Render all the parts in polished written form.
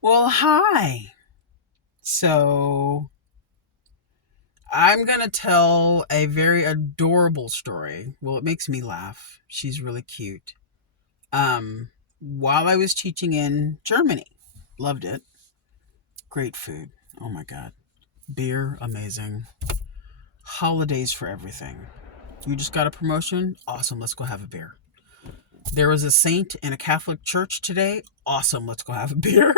Well, hi. So, I'm going to tell a very adorable story. Well, it makes me laugh. She's really cute. While I was teaching in Germany, loved it. Great food. Oh my God. Beer, amazing. Holidays for everything. You just got a promotion? Awesome. Let's go have a beer. There was a saint in a Catholic church today? Awesome. Let's go have a beer.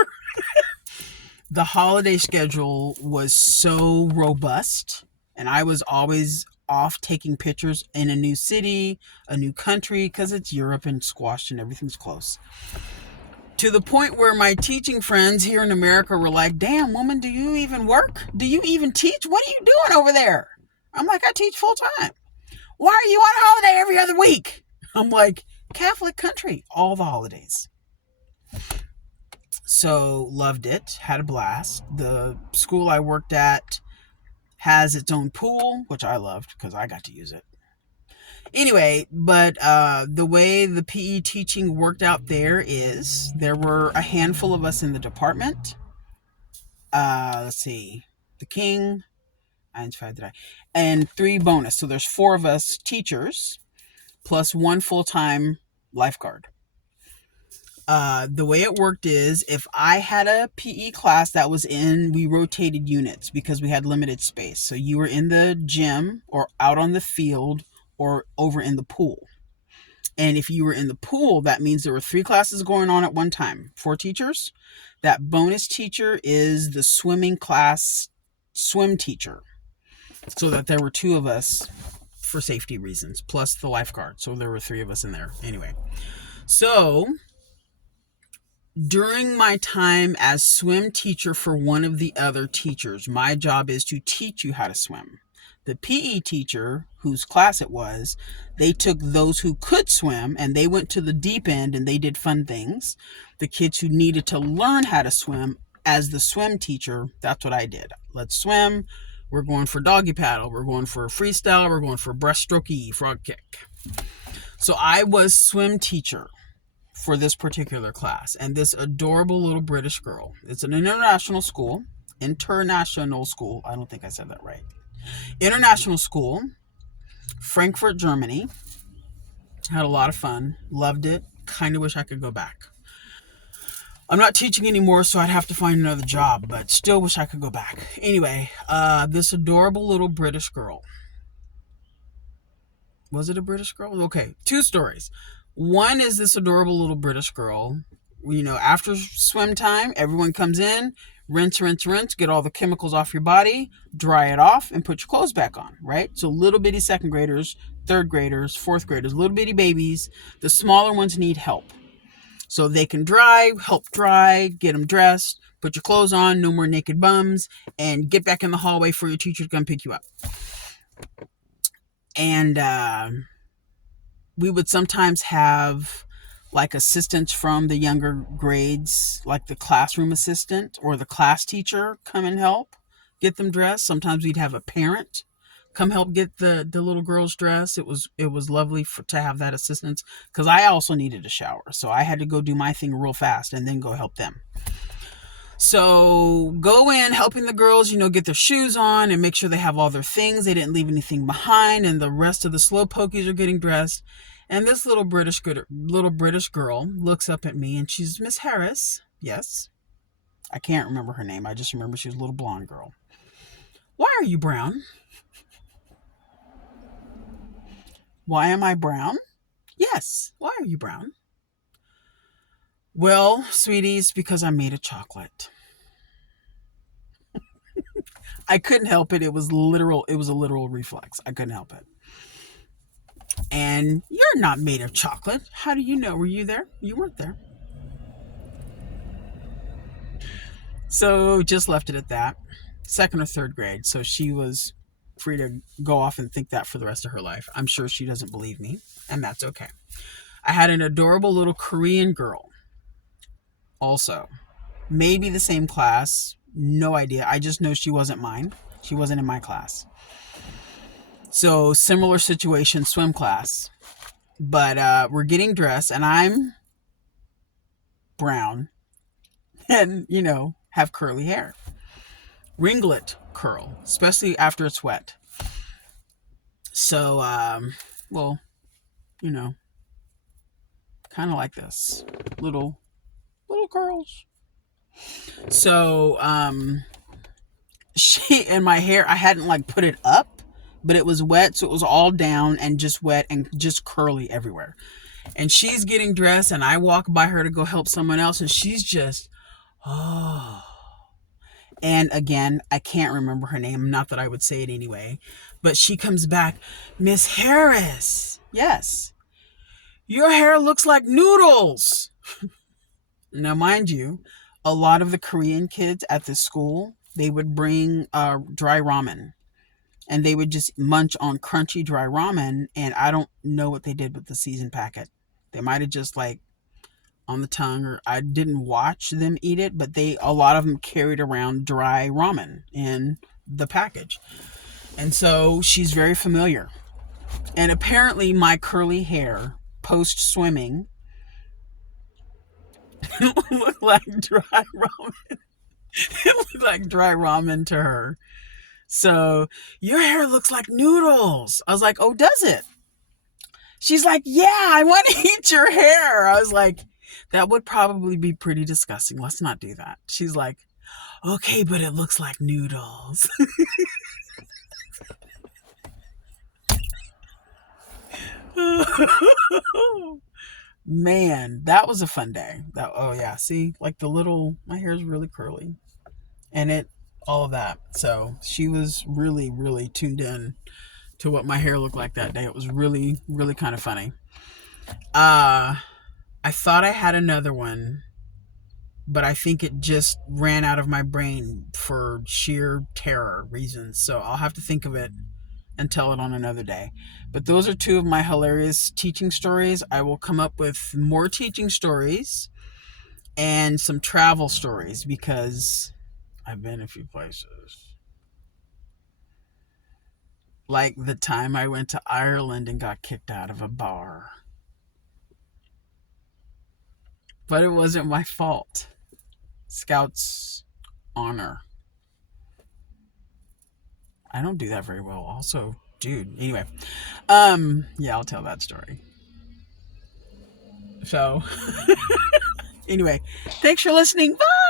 The holiday schedule was so robust, and I was always off taking pictures in a new city, a new country, because it's Europe and squashed and everything's close. To the point where my teaching friends here in America were like, damn, woman, do you even work? Do you even teach? What are you doing over there? I'm like, I teach full time. Why are you on holiday every other week? I'm like, Catholic country, all the holidays. So loved it, had a blast. The school I worked at has its own pool, which I loved because I got to use it. Anyway, but the way the PE teaching worked out there is there were a handful of us in the department. Let's see, the king, and three bonus. So there's four of us teachers plus one full time lifeguard. The way it worked is if I had a PE class that was in, we rotated units because we had limited space. So you were in the gym or out on the field or over in the pool. And if you were in the pool, that means there were three classes going on at one time, four teachers. That bonus teacher is the swimming class swim teacher, so that there were two of us for safety reasons, plus the lifeguard. So there were three of us in there. Anyway, so during my time as swim teacher for one of the other teachers, my job is to teach you how to swim. The PE teacher, whose class it was, they took those who could swim and they went to the deep end and they did fun things. The kids who needed to learn how to swim, as the swim teacher, that's what I did. Let's swim. We're going for doggy paddle. We're going for freestyle. We're going for breaststroke, frog kick. So I was swim teacher for this particular class, and this adorable little British girl. It's an international school. International school. I don't think I said that right. International school, Frankfurt, Germany. Had a lot of fun. Loved it. Kind of wish I could go back. I'm not teaching anymore, so I'd have to find another job, but still wish I could go back. Anyway, this adorable little British girl. Was it a British girl? Okay, two stories. One is this adorable little British girl. After swim time, everyone comes in, rinse, rinse, rinse, get all the chemicals off your body, dry it off, and put your clothes back on, right? So little bitty second graders, third graders, fourth graders, little bitty babies, the smaller ones need help. So they can help dry, get them dressed, put your clothes on, no more naked bums, and get back in the hallway for your teacher to come pick you up. And we would sometimes have like assistants from the younger grades, like the classroom assistant or the class teacher come and help get them dressed. Sometimes we'd have a parent come help get the little girls dressed. It was lovely to have that assistance because I also needed a shower. So I had to go do my thing real fast and then go help them. So go in helping the girls, get their shoes on and make sure they have all their things. They didn't leave anything behind, and the rest of the slow pokies are getting dressed. And this little British girl looks up at me and she's, Miss Harris. Yes. I can't remember her name. I just remember she was a little blonde girl. Why are you brown? Why am I brown? Yes. Why are you brown? Well, sweeties, because I'm made of chocolate. I couldn't help it. It was literal. It was a literal reflex. I couldn't help it. And you're not made of chocolate. How do you know? Were you there? You weren't there. So just left it at that. Second or third grade. So she was free to go off and think that for the rest of her life. I'm sure she doesn't believe me, and that's okay. I had an adorable little Korean girl also. Maybe the same class. No idea. I just know she wasn't mine. She wasn't in my class. So similar situation, swim class. But we're getting dressed, and I'm brown. and, have curly hair. Ringlet curl, especially after it's wet. So, well, you know, kind of like this. Little curls. So, she and my hair, I hadn't like put it up, but it was wet, so it was all down and just wet and just curly everywhere. And she's getting dressed, and I walk by her to go help someone else, and she's just, oh. And again, I can't remember her name. Not that I would say it anyway. But she comes back, Miss Harris. Yes. Your hair looks like noodles. Now, mind you, a lot of the Korean kids at this school, they would bring dry ramen. And they would just munch on crunchy dry ramen. And I don't know what they did with the seasoned packet. They might have just like on the tongue, or I didn't watch them eat it, but a lot of them carried around dry ramen in the package. And so she's very familiar. And apparently my curly hair post swimming looked like dry ramen. It looked like dry ramen to her. So, your hair looks like noodles. I was like, oh, does it? She's like, yeah, I want to eat your hair. I was like, that would probably be pretty disgusting. Let's not do that. She's like, okay, but it looks like noodles. Man, that was a fun day. Oh yeah, see, like my hair is really curly, and all of that. So she was really, really tuned in to what my hair looked like that day. It was really, really kind of funny. I thought I had another one, but I think it just ran out of my brain for sheer terror reasons. So I'll have to think of it and tell it on another day. But those are two of my hilarious teaching stories. I will come up with more teaching stories and some travel stories because I've been a few places. Like the time I went to Ireland and got kicked out of a bar. But it wasn't my fault. Scout's honor. I don't do that very well. Also, dude. Anyway, yeah, I'll tell that story. So, anyway, thanks for listening. Bye.